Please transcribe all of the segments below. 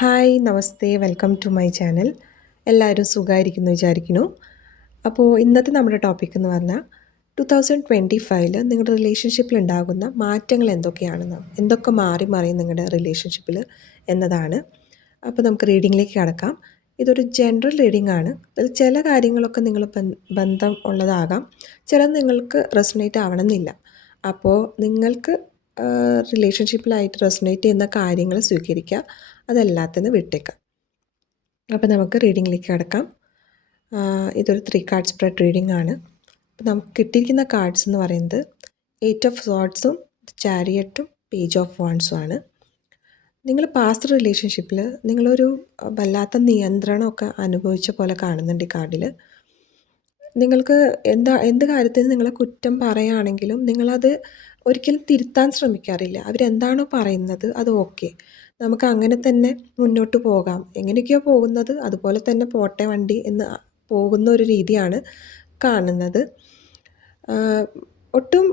Hi namaste. Welcome to my channel. എല്ലാവരും സുഖമായിരിക്കുന്നു വിചാരിക്കുന്നു. അപ്പോൾ ഇന്നത്തെ നമ്മുടെ ടോപ്പിക് എന്ന് പറഞ്ഞാൽ ടു തൗസൻഡ് ട്വന്റി ഫൈവിൽ നിങ്ങളുടെ റിലേഷൻഷിപ്പിൽ ഉണ്ടാകുന്ന മാറ്റങ്ങൾ എന്തൊക്കെയാണെന്ന്. എന്തൊക്കെ മാറി മറിയും നിങ്ങളുടെ റിലേഷൻഷിപ്പിൽ എന്നതാണ്. അപ്പോൾ നമുക്ക് റീഡിങ്ങിലേക്ക് കടക്കാം. ഇതൊരു ജനറൽ റീഡിംഗ് ആണ്. അതിൽ ചില കാര്യങ്ങളൊക്കെ നിങ്ങൾ ബന്ധം ഉള്ളതാകാം. ചിലത് നിങ്ങൾക്ക് റെസണേറ്റ് ആവണമെന്നില്ല. അപ്പോൾ നിങ്ങൾക്ക് റിലേഷൻഷിപ്പിലായിട്ട് റെസണേറ്റ് ചെയ്യുന്ന കാര്യങ്ങൾ സ്വീകരിക്കുക അതല്ലാത്തത് വിട്ടേക്കാം. അപ്പോൾ നമുക്ക് റീഡിങ്ങിലേക്ക് കിടക്കാം. ഇതൊരു ത്രീ കാർഡ് സ്പ്രെഡ് റീഡിംഗ് ആണ്. അപ്പോൾ നമുക്ക് കിട്ടിയിരിക്കുന്ന കാർഡ്സ് എന്ന് പറയുന്നത് എയ്റ്റ് ഓഫ് സോട്ട്സും ചാരിയറ്റും പേജ് ഓഫ് വാൺസും ആണ്. നിങ്ങൾ പാസ്റ്റ് റിലേഷൻഷിപ്പിൽ നിങ്ങളൊരു വല്ലാത്ത നിയന്ത്രണമൊക്കെ അനുഭവിച്ച പോലെ കാണുന്നുണ്ട് ഈ കാർഡിൽ നിങ്ങൾക്ക് എന്താ എന്ത് കാര്യത്തിന് നിങ്ങളെ കുറ്റം പറയുകയാണെങ്കിലും നിങ്ങളത് ഒരിക്കലും തിരുത്താൻ ശ്രമിക്കാറില്ല. അവരെന്താണോ പറയുന്നത് അത് ഓക്കെ. നമുക്ക് അങ്ങനെ തന്നെ മുന്നോട്ട് പോകാം. എങ്ങനെയൊക്കെയോ പോകുന്നത് അതുപോലെ തന്നെ പോട്ടെ വണ്ടി എന്ന് പോകുന്ന ഒരു രീതിയാണ് കാണുന്നത്. ഒട്ടും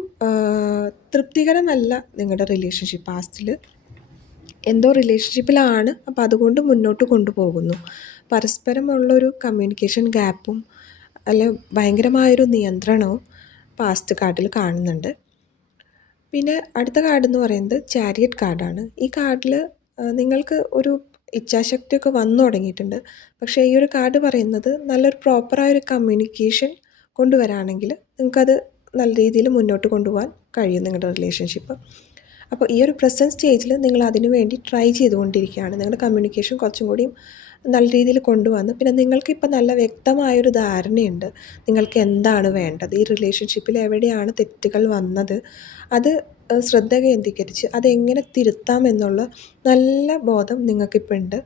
തൃപ്തികരമല്ല നിങ്ങളുടെ റിലേഷൻഷിപ്പ് പാസ്റ്റിൽ എന്തോ റിലേഷൻഷിപ്പിലാണ് അപ്പോൾ അതുകൊണ്ട് മുന്നോട്ട് കൊണ്ടുപോകുന്നു. പരസ്പരമുള്ളൊരു കമ്മ്യൂണിക്കേഷൻ ഗ്യാപ്പും അല്ല ഭയങ്കരമായൊരു നിയന്ത്രണവും പാസ്റ്റ് കാർഡിൽ കാണുന്നുണ്ട്. പിന്നെ അടുത്ത കാർഡ് എന്ന് പറയുന്നത് ചാരിയറ്റ് കാർഡാണ് ഈ കാർഡിൽ നിങ്ങൾക്ക് ഒരു ഇച്ഛാശക്തിയൊക്കെ വന്നു തുടങ്ങിയിട്ടുണ്ട്. പക്ഷേ ഈ ഒരു കാർഡ് പറയുന്നത് നല്ലൊരു പ്രോപ്പറായൊരു കമ്മ്യൂണിക്കേഷൻ കൊണ്ടുവരാണെങ്കിൽ നിങ്ങൾക്കത് നല്ല രീതിയിൽ മുന്നോട്ട് കൊണ്ടുപോകാൻ കഴിയും നിങ്ങളുടെ റിലേഷൻഷിപ്പ് അപ്പോൾ ഈ ഒരു പ്രസന്റ് സ്റ്റേജിൽ നിങ്ങൾ അതിനു വേണ്ടി ട്രൈ ചെയ്തുകൊണ്ടിരിക്കുകയാണ്. നിങ്ങളുടെ കമ്മ്യൂണിക്കേഷൻ കുറച്ചും കൂടിയും നല്ല രീതിയിൽ കൊണ്ടുവന്ന് പിന്നെ നിങ്ങൾക്കിപ്പോൾ നല്ല വ്യക്തമായൊരു ധാരണയുണ്ട്. നിങ്ങൾക്ക് എന്താണ് വേണ്ടത്? ഈ റിലേഷൻഷിപ്പിൽ എവിടെയാണ് തെറ്റുകൾ വന്നത്? അത് ശ്രദ്ധ കേന്ദ്രീകരിച്ച് അതെങ്ങനെ തിരുത്താം എന്നുള്ള നല്ല ബോധം നിങ്ങൾക്കിപ്പോൾ ഉണ്ട്.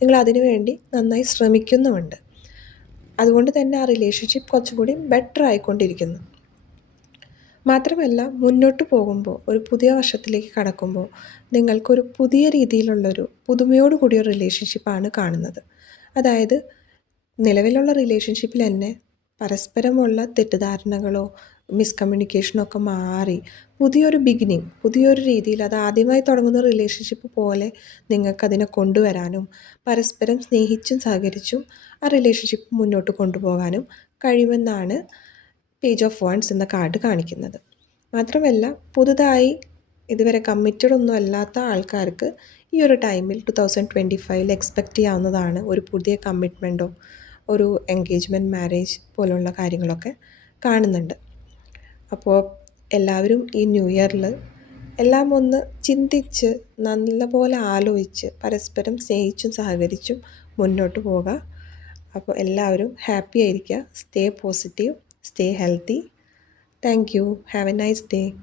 നിങ്ങൾ അതിനു വേണ്ടി നന്നായി ശ്രമിക്കുന്നുമുണ്ട്. അതുകൊണ്ട് തന്നെ ആ റിലേഷൻഷിപ്പ് കുറച്ചും കൂടി ബെറ്റർ ആയിക്കൊണ്ടിരിക്കുന്നു. മാത്രമല്ല മുന്നോട്ട് പോകുമ്പോൾ ഒരു പുതിയ വർഷത്തിലേക്ക് കടക്കുമ്പോൾ നിങ്ങൾക്കൊരു പുതിയ രീതിയിലുള്ളൊരു പുതുമയോട് കൂടിയ റിലേഷൻഷിപ്പാണ് കാണുന്നത്. അതായത് നിലവിലുള്ള റിലേഷൻഷിപ്പിൽ തന്നെ പരസ്പരമുള്ള തെറ്റിദ്ധാരണകളോ മിസ്കമ്മ്യൂണിക്കേഷനോ ഒക്കെ മാറി പുതിയൊരു ബിഗിനിങ് പുതിയൊരു രീതിയിൽ അത് ആദ്യമായി തുടങ്ങുന്ന റിലേഷൻഷിപ്പ് പോലെ നിങ്ങൾക്കതിനെ കൊണ്ടുവരാനും പരസ്പരം സ്നേഹിച്ചും സഹകരിച്ചും ആ റിലേഷൻഷിപ്പ് മുന്നോട്ട് കൊണ്ടുപോകാനും കഴിയുമെന്നാണ് പേജ് ഓഫ് വൺസ് എന്ന കാർഡ് കാണിക്കുന്നത്. മാത്രമല്ല പുതുതായി ഇതുവരെ കമ്മിറ്റഡ് ഒന്നും അല്ലാത്ത ആൾക്കാർക്ക് ഈ ഒരു ടൈമിൽ ടു തൗസൻഡ് ട്വന്റി ഫൈവിൽ എക്സ്പെക്റ്റ് ചെയ്യാവുന്നതാണ് ഒരു പുതിയ കമ്മിറ്റ്മെന്റോ ഒരു എൻഗേജ്മെന്റ് മാരേജ് പോലുള്ള കാര്യങ്ങളൊക്കെ കാണുന്നുണ്ട്. അപ്പോൾ എല്ലാവരും ഈ ന്യൂ ഇയറിൽ എല്ലാം ഒന്ന് ചിന്തിച്ച് നല്ലപോലെ ആലോചിച്ച് പരസ്പരം സ്നേഹിച്ചും സഹകരിച്ചും മുന്നോട്ട് പോകുക അപ്പോൾ എല്ലാവരും ഹാപ്പി ആയിരിക്കുക stay positive Stay healthy. Thank you. Have a nice day.